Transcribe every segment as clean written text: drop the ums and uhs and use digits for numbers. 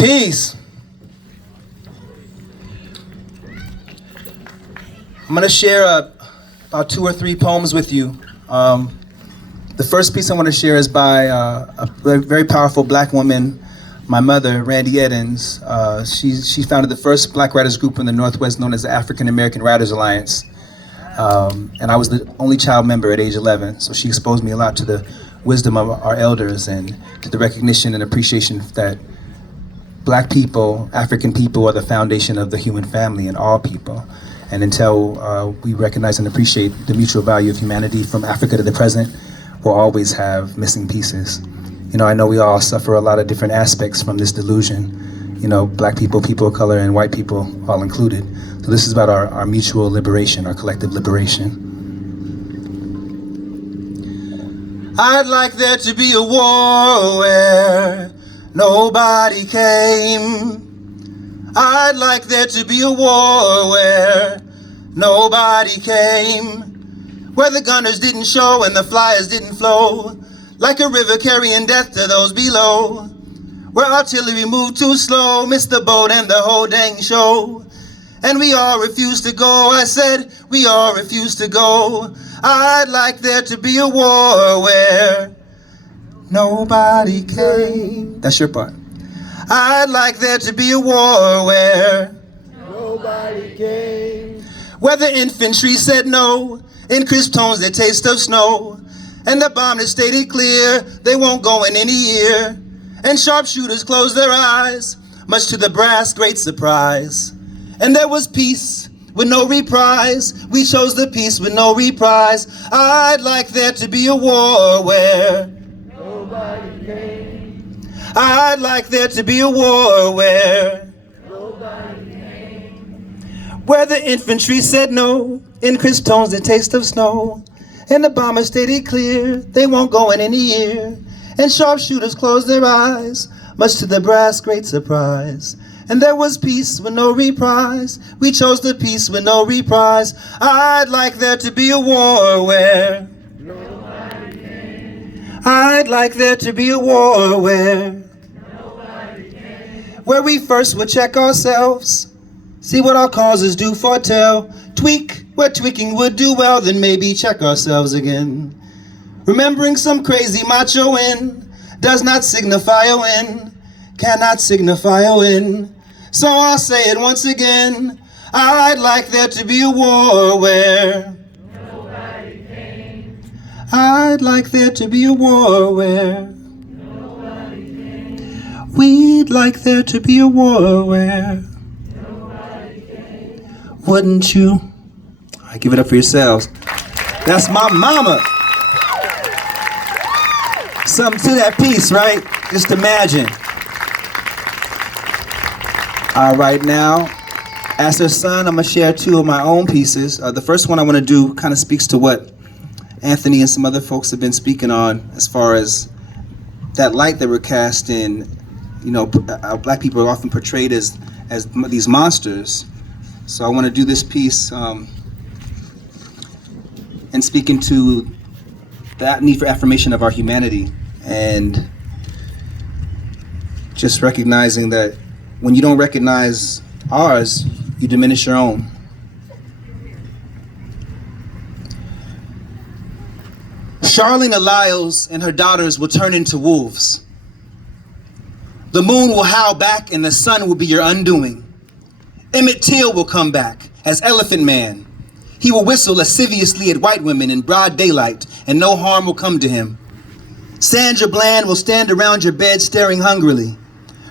Peace. I'm going to share about 2 or 3 poems with you. The first piece I want to share is by a very powerful black woman, my mother, Randy Eddins. She founded the first black writers group in the Northwest known as the African American Writers Alliance. And I was the only child member at age 11, so she exposed me a lot to the wisdom of our elders and to the recognition and appreciation that black people, African people, are the foundation of the human family and all people. And until we recognize and appreciate the mutual value of humanity from Africa to the present, we'll always have missing pieces. You know, I know we all suffer a lot of different aspects from this delusion. You know, black people, people of color, and white people all included. So this is about our mutual liberation, our collective liberation. I'd like there to be a war where nobody came. I'd like there to be a war where nobody came, where the gunners didn't show and the flyers didn't flow, like a river carrying death to those below, where artillery moved too slow, missed the boat and the whole dang show. And we all refused to go, I said, we all refused to go. I'd like there to be a war where nobody came. That's your part. I'd like there to be a war where nobody came, where the infantry said no, in crisp tones the taste of snow, and the bombers stated clear, they won't go in any year, and sharpshooters closed their eyes, much to the brass' great surprise. And there was peace with no reprise, we chose the peace with no reprise. I'd like there to be a war where nobody came, I'd like there to be a war where nobody came, where the infantry said no, in crisp tones the taste of snow, and the bombers stated clear, they won't go in any year, and sharpshooters closed their eyes, much to the brass' great surprise. And there was peace with no reprise, we chose the peace with no reprise. I'd like there to be a war where nobody came, I'd like there to be a war where nobody came, where we first would check ourselves, see what our causes do foretell, tweak where tweaking would do well, then maybe check ourselves again. Remembering some crazy macho win does not signify a win, cannot signify a win. So I'll say it once again, I'd like there to be a war where nobody came, I'd like there to be a war where nobody came, we'd like there to be a war where nobody came. wouldn't you? I give it up for yourselves. That's my mama. Something to that piece, right? Just imagine. All right, now, as her son, I'm gonna share 2 of my own pieces. The first one I wanna do kind of speaks to what Anthony and some other folks have been speaking on as far as that light that we're cast in. You know, black people are often portrayed as these monsters. So I wanna do this piece and speaking to that need for affirmation of our humanity and just recognizing that when you don't recognize ours, you diminish your own. Charlene Eliles and her daughters will turn into wolves. The moon will howl back and the sun will be your undoing. Emmett Till will come back as Elephant Man. He will whistle lasciviously at white women in broad daylight and no harm will come to him. Sandra Bland will stand around your bed staring hungrily.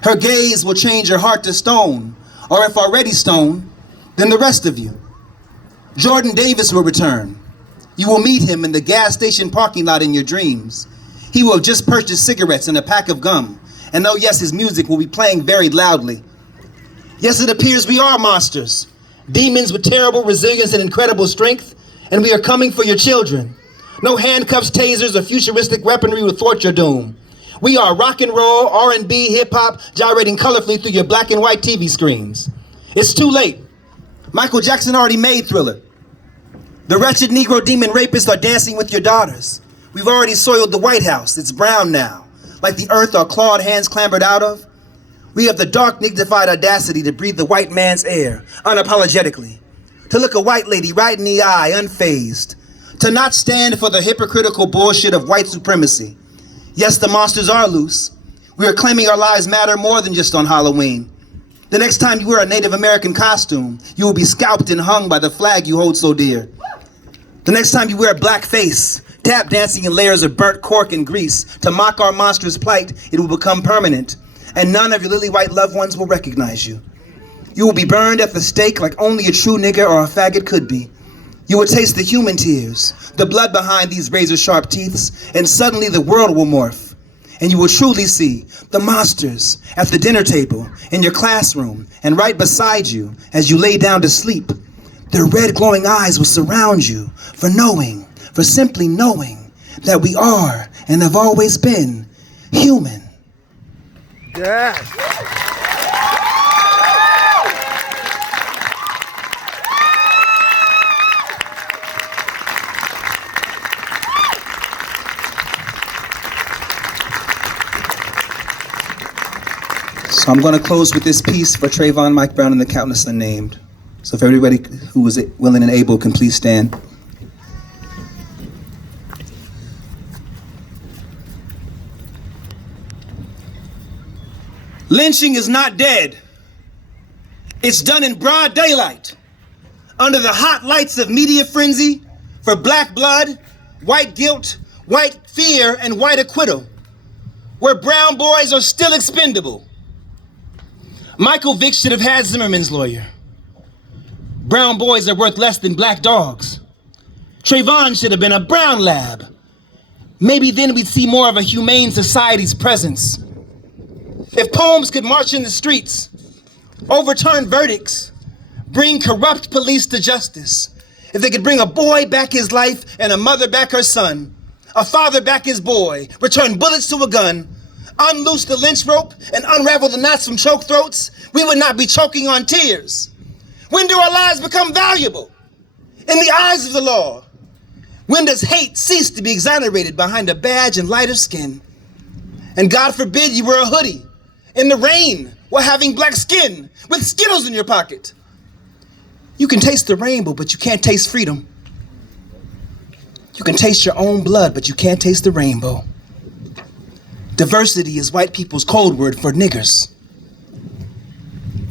Her gaze will change your heart to stone, or if already stone, then the rest of you. Jordan Davis will return. You will meet him in the gas station parking lot in your dreams. He will have just purchased cigarettes and a pack of gum, and oh yes, his music will be playing very loudly. Yes, it appears we are monsters, demons with terrible resilience and incredible strength, and we are coming for your children. No handcuffs, tasers, or futuristic weaponry will thwart your doom. We are rock and roll, R&B, hip-hop, gyrating colorfully through your black and white TV screens. It's too late. Michael Jackson already made Thriller. The wretched Negro demon rapists are dancing with your daughters. We've already soiled the White House. It's brown now, like the earth our clawed hands clambered out of. We have the dark, dignified audacity to breathe the white man's air, unapologetically. To look a white lady right in the eye, unfazed. To not stand for the hypocritical bullshit of white supremacy. Yes, the monsters are loose. We are claiming our lives matter more than just on Halloween. The next time you wear a Native American costume, you will be scalped and hung by the flag you hold so dear. The next time you wear blackface, tap dancing in layers of burnt cork and grease to mock our monstrous plight, it will become permanent, and none of your lily white loved ones will recognize you. You will be burned at the stake like only a true nigger or a faggot could be. You will taste the human tears, the blood behind these razor-sharp teeths, and suddenly the world will morph. And you will truly see the monsters at the dinner table, in your classroom, and right beside you as you lay down to sleep. Their red glowing eyes will surround you for simply knowing that we are and have always been human. Yes. So I'm going to close with this piece for Trayvon, Mike Brown, and the countless unnamed. So if everybody who is willing and able can please stand. Lynching is not dead. It's done in broad daylight, under the hot lights of media frenzy for black blood, white guilt, white fear, and white acquittal, where brown boys are still expendable. Michael Vick should have had Zimmerman's lawyer. Brown boys are worth less than black dogs. Trayvon should have been a brown lab. Maybe then we'd see more of a humane society's presence. If poems could march in the streets, overturn verdicts, bring corrupt police to justice, if they could bring a boy back his life and a mother back her son, a father back his boy, return bullets to a gun, unloose the lynch rope and unravel the knots from choke throats, we would not be choking on tears. When do our lives become valuable in the eyes of the law? When does hate cease to be exonerated behind a badge and lighter skin? And God forbid you wear a hoodie in the rain while having black skin with Skittles in your pocket. You can taste the rainbow, but you can't taste freedom. You can taste your own blood, but you can't taste the rainbow. Diversity is white people's code word for niggers.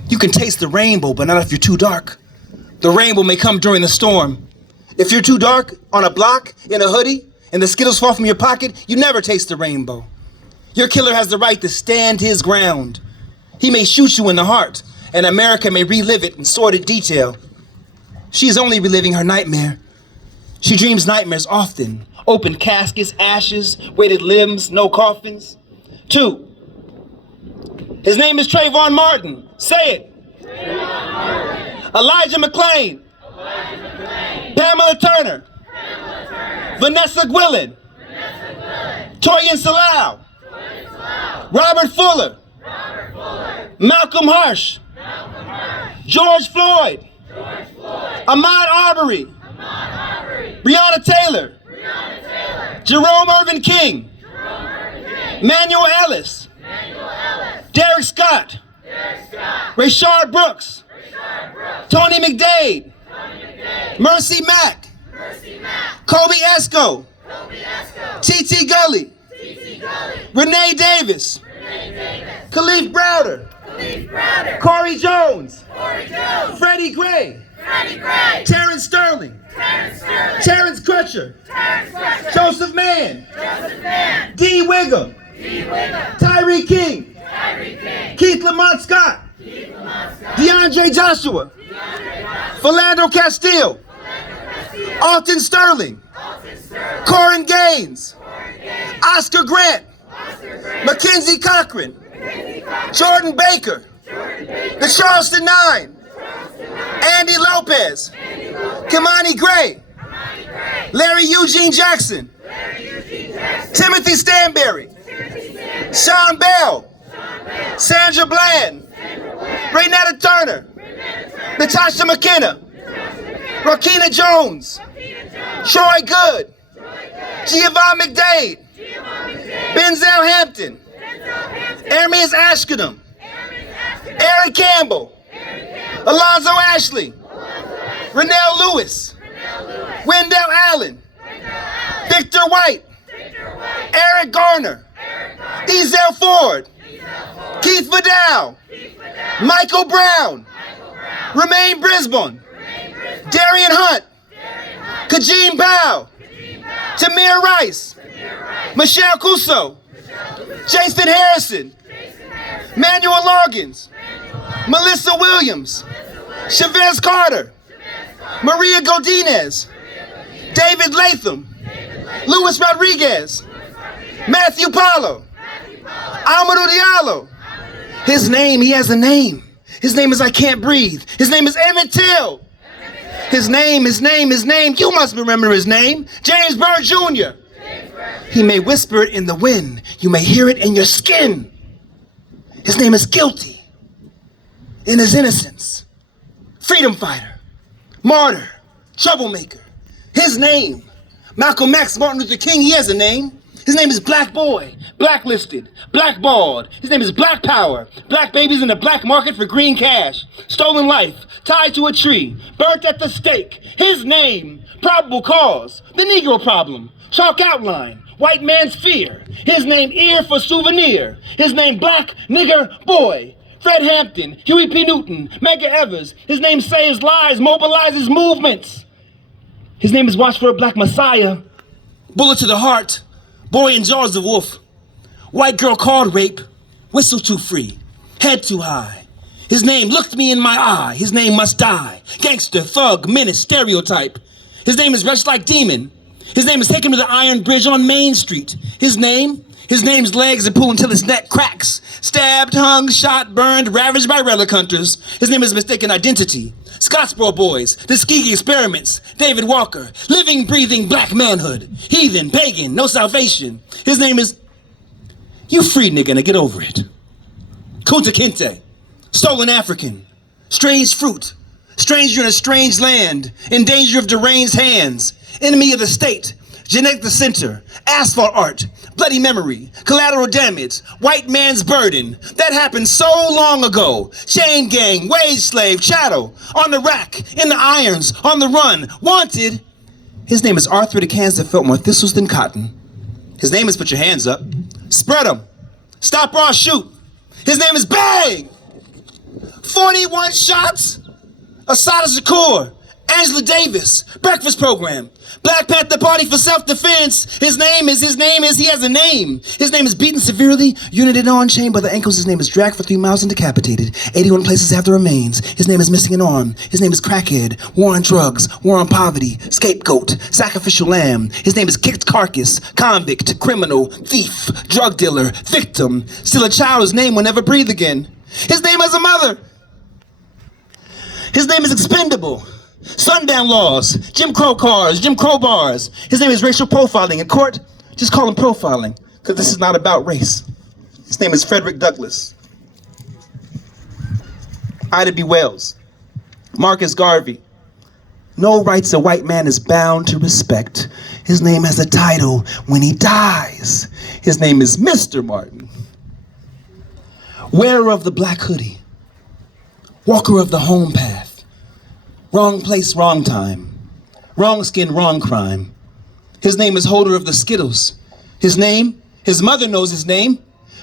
You can taste the rainbow, but not if you're too dark. The rainbow may come during the storm. If you're too dark on a block, in a hoodie, and the Skittles fall from your pocket, you never taste the rainbow. Your killer has the right to stand his ground. He may shoot you in the heart, and America may relive it in sordid detail. She is only reliving her nightmare. She dreams nightmares often. Open caskets, ashes, weighted limbs, no coffins. 2. His name is Trayvon Martin. Say it. Trayvon Martin. Elijah McClain. Elijah McClain. Pamela Turner. Pamela Turner. Vanessa Gwilyn. Vanessa Gwilyn. Toyin Salau. Toyin Salau. Robert Fuller. Robert Fuller. Malcolm Harsh. Malcolm Harsh. George Floyd. George Floyd. Ahmaud Arbery. Ahmaud Arbery. Breonna Taylor. Breonna Taylor. Jerome Irvin King. Jerome Irvin King. Manuel Ellis. Manuel Ellis. Derek Scott. Derek Scott. Rayshard Brooks. Rayshard Brooks. Tony McDade. Tony McDade. Mercy Mack. Mercy Mack. Kobe Esco. Kobe Esco. T.T. Gully. T.T. Gully. Renee Davis. Renee Davis. Khalif Browder. Khalif Browder. Corey Jones. Corey Jones. Freddie Gray. Freddie Gray. Terrence Sterling. Terrence Sterling. Terrence Crutcher. Terrence Crutcher. Joseph Mann. Joseph Mann. Dee Wiggum. Dee Wiggum. Tyree King. Tyree King. Keith Lamont Scott. Keith Lamont Scott. DeAndre Joshua. DeAndre Johnson. Philando Castile. Philando Castile. Alton Sterling. Alton Sterling. Corin Gaines. Warren Gaines. Oscar Grant. Oscar Grant. Mackenzie Cochran. Mackenzie Cochran. Jordan Baker. Jordan Baker. The Charleston Nine. Charleston Nine. Andy Lopez. Andy Lopez. Kamani Gray. Amani Gray. Larry Eugene Jackson. Larry Eugene Jackson. Timothy Stanberry. Timothy Stanley. Sean Bell. Sean Bell. Sandra Bland. Sandra Bland. Raynetta Turner. Renetta Turner. Natasha McKenna. Natasha McKenna. Rakina Jones. Tina Jones. Troy Good. Troy Good. Giovanni McDade. Giovanni McDade. Benzel Hampton. Denzel Hampton. Ermias Ashkedum. Amy Eric Campbell. Alonzo Ashley. Rennell Lewis. Wendell Allen. Victor White. Eric Garner. Ezel Ford. Keith Vidal. Michael Brown. Remaine Brisbane. Darian Hunt. Kajim Bao. Tamir Rice. Michelle Cuso. Jason Harrison. Manuel Loggins. Melissa Williams. Chavez Carter. Maria Godinez. David Latham. Luis Rodriguez. Matthew Paulo. Amadou Diallo. His name, he has a name. His name is I Can't Breathe. His name is Emmett Till. His name, you must remember his name. James Byrd Jr. He may whisper it in the wind. You may hear it in your skin. His name is Guilty in his innocence. Freedom fighter, martyr, troublemaker. His name, Malcolm X, Martin Luther King, he has a name. His name is Black Boy, Blacklisted, Blackballed. His name is Black Power, Black babies in the black market for green cash. Stolen life, tied to a tree, burnt at the stake. His name, Probable Cause, the Negro Problem, Chalk Outline, White Man's Fear. His name, Ear for Souvenir. His name, Black Nigger Boy. Fred Hampton, Huey P. Newton, Medgar Evers. His name, Saves Lives, Mobilizes Movements. His name is Watch for a Black Messiah. Bullet to the Heart, Boy in Jaws of Wolf. White girl called rape, whistle too free, head too high. His name looked me in my eye, his name must die. Gangster, thug, menace, stereotype. His name is Rush Like Demon. His name is Take Him to the Iron Bridge on Main Street. His name's legs are pulled until his neck cracks. Stabbed, hung, shot, burned, ravaged by relic hunters. His name is Mistaken Identity. Scottsboro Boys, Tuskegee Experiments, David Walker, living, breathing black manhood. Heathen, pagan, no salvation. His name is, you free nigga, now get over it. Kunta Kinte, stolen African, strange fruit, stranger in a strange land, in danger of deranged hands, enemy of the state, genetic dissenter, asphalt art, bloody memory, collateral damage, white man's burden. That happened so long ago. Chain gang, wage slave, chattel, on the rack, in the irons, on the run, wanted. His name is arthritic hands that felt more thistles than cotton. His name is put your hands up, spread them, stop or I'll shoot. His name is Bang! 41 shots, Asada Shakur, Angela Davis, Breakfast Program, Black Panther Party for Self-Defense. His name is, he has a name. His name is beaten severely, united on, chained by the ankles. His name is dragged for 3 miles and decapitated. 81 places have the remains. His name is missing an arm. His name is crackhead, war on drugs, war on poverty, scapegoat, sacrificial lamb. His name is kicked carcass, convict, criminal, thief, drug dealer, victim. Still a child whose name will never breathe again. His name has a mother. His name is expendable. Sundown laws, Jim Crow cars, Jim Crow bars. His name is racial profiling. In court, just call him profiling, because this is not about race. His name is Frederick Douglass. Ida B. Wells. Marcus Garvey. No rights a white man is bound to respect. His name has a title when he dies. His name is Mr. Martin. Wearer of the black hoodie. Walker of the home path. Wrong place, wrong time. Wrong skin, wrong crime. His name is holder of the Skittles. His name, his mother knows his name.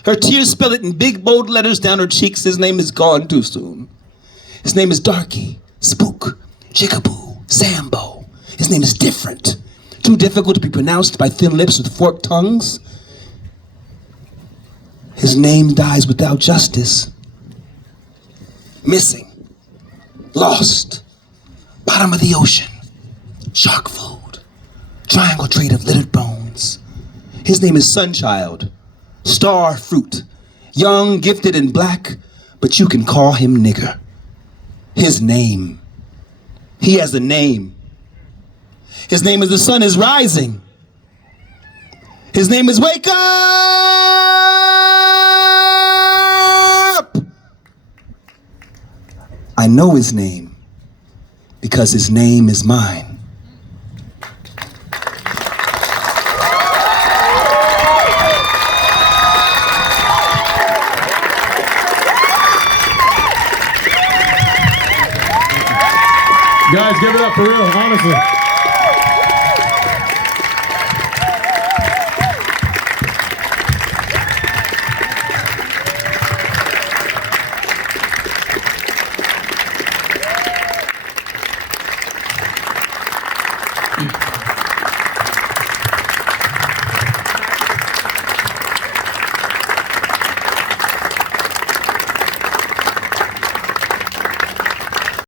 Her tears spell it in big bold letters down her cheeks. His name is gone too soon. His name is Darky, Spook, Jigaboo, Sambo. His name is different. Too difficult to be pronounced by thin lips with forked tongues. His name dies without justice. Missing. Lost. Bottom of the ocean, shark food, triangle trade of littered bones. His name is Sunchild, star fruit, young, gifted, and black, but you can call him nigger. His name, he has a name. His name is The Sun is Rising. His name is Wake Up! I know his name. Because his name is mine. Guys, give it up for real, honestly.